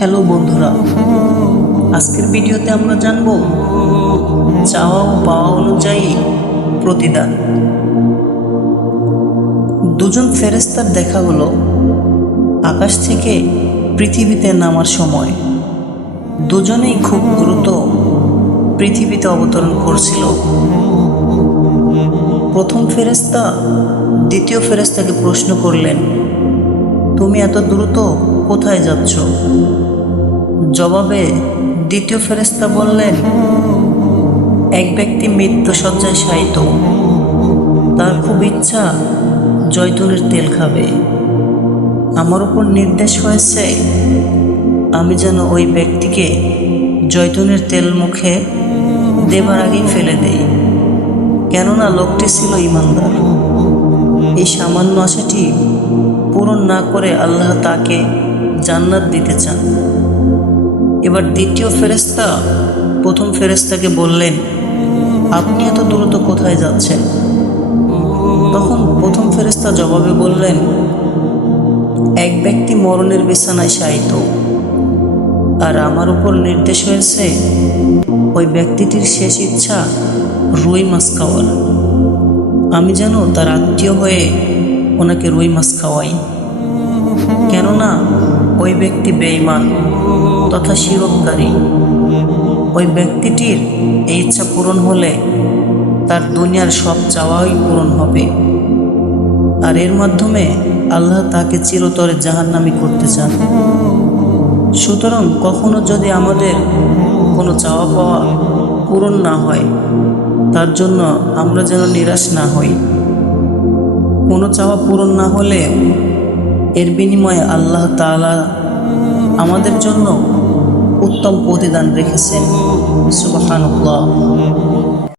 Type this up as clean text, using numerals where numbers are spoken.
Hello বন্ধুরা, আজকের ভিডিওতে আমরা জানব চাওয়া ও পাওয়া অনুযায়ী প্রতিদান। দুজন ফেরেশতার দেখা হলো আকাশ থেকে পৃথিবীতে নামার সময়। দুজনেই খুব দ্রুত পৃথিবীতে অবতরণ করছিল। প্রথম ফেরেশতা দ্বিতীয় ফেরেশতাকে প্রশ্ন করলেন, তুমি এত দ্রুত কোথায় যাচ্ছ? জবাবে দ্বিতীয় ফেরেশতা বললেন, এক ব্যক্তি মৃত্যুশয্যায় শায়িত, তার খুব ইচ্ছা জয়তুনের তেল খাবে। আমার উপর নির্দেশ হয়েছে আমি যেন ওই ব্যক্তিকে জয়তুনের তেল মুখে দেবার আগেই ফেলে দেই, কেননা লোকটি ছিল ঈমানদার। এই সামান্য আশাটি পূরণ না করে আল্লাহ তাকে জান্নাত দিতে চান। এবার দ্বিতীয় ফেরেশতা প্রথম ফেরেশতাকে বললেন, আপনি এত দ্রুত কোথায় যাচ্ছেন? তখন প্রথম ফেরেশতা জবাবে বললেন, এক ব্যক্তি মরণের বিছানায় শায়িত, আর আমার উপর নির্দেশ হয়েছে ওই ব্যক্তিটির শেষ ইচ্ছা রুই মাছ খাওয়ার। আমি যেন তার আত্মীয় হয়ে ওনাকে রুই মাছ খাওয়াই, কেননা ওই ব্যক্তি বেঈমান তথা শিরককারী। ওই ব্যক্তিটির এই ইচ্ছা পূরণ হলে তার দুনিয়ার সব চাওয়াই পূরণ হবে, আর এর মাধ্যমে আল্লাহ তাকে চিরতরে জাহান্নামী করতে চান। সুতরাং কখনো যদি আমাদের কোনো চাওয়া পাওয়া পূরণ না হয়, তার জন্য আমরা যেন নিরাশ না হই। কোনো চাওয়া পূরণ না হলে এর বিনিময়ে আল্লাহ তাআলা আমাদের জন্য উত্তম প্রতিদান রেখেছেন। সুবহানাল্লাহ।